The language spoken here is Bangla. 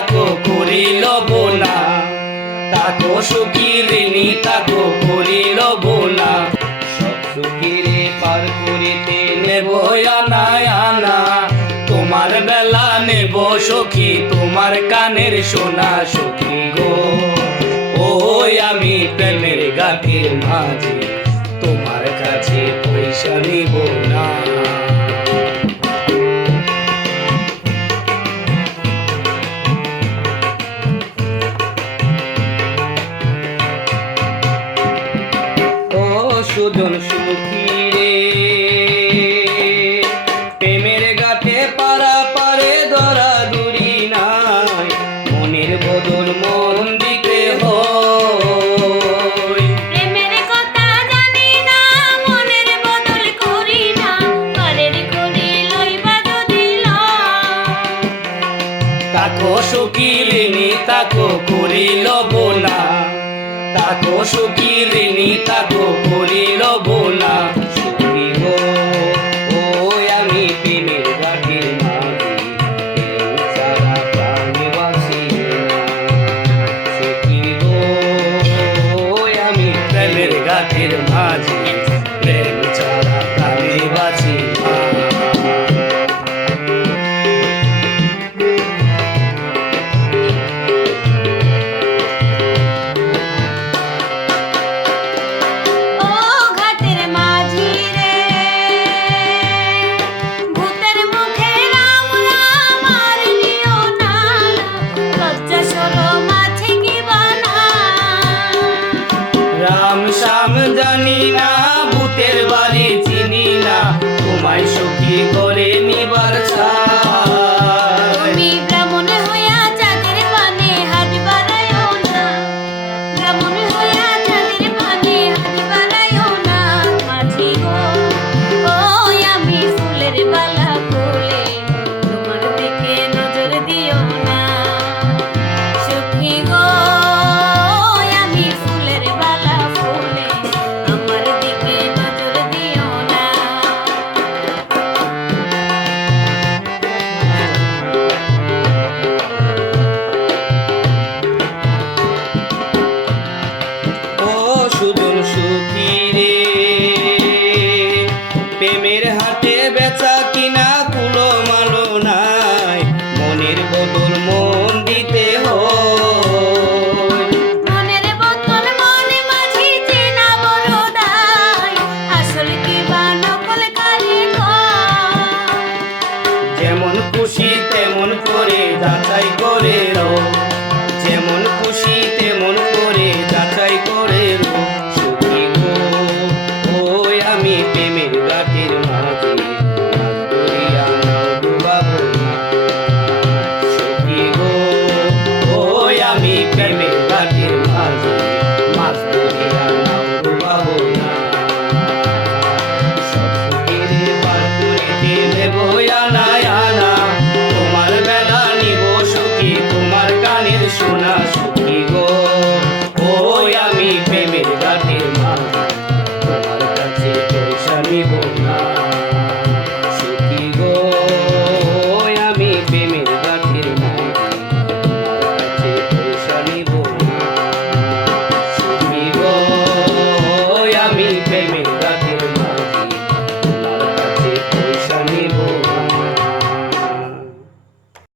তাকো করিল বোনা, তাকো সুখী ঋণী তাকো করিল বোনা। সব সুখীরে পার করিতে নেব আনা আনা, তোমার বেলা নেব সখী তোমার কানের সোনা সখী গো। ওই আমি প্রেমের গাঁথির মাঝে তোমার কাছে পয়সা নিব না। ও সুজন সুখী রে, প্রেমের গাঁথে পারা পারে ধরা দূরি নাই, মনের বদল মন দিতে হয়। প্রেমের কথা জানি না, মনের বদল করি না, পরের করি লইবা যদি লয়। তাকো সুখী ঋণী তাকো করিল বোনা, তাকো সুখী ঋণী তাকো করিল বোনা। সুখী গো ওই আমি প্রেমের গাঁথির মাঝে, প্রেম ছাড়া প্রাণে বাঁচি না। সুখী গো ওই আমি প্রেমের গাঁথির মাঝে, প্রেম ছাড়া প্রাণে বাঁচি না। ও ঘাটের মাঝি রে, ভূতের মুখে রাম রাম আর নিও না, লজ্জা শরম আছে কি বানা। রাম শ্যাম জানি না, ভূতের বাড়ি চিনি না, তোমায় সখী করে নিবার চাই। তুমি ব্রাহ্মণ হইয়া চাঁদের পানে হাত বাড়াইও না, ব্রাহ্মণ হইয়া চাঁদের পানে হাত বাড়াইও না। মাঝি গো ওই আমি ফুলের বালা ফুলে, তোমার দিকে নজর দিও না। সখী গো ওই আমি ফুলের বালা ফুলে, আমার দিকে নজর দিও না। ও সুজন সুখী রে,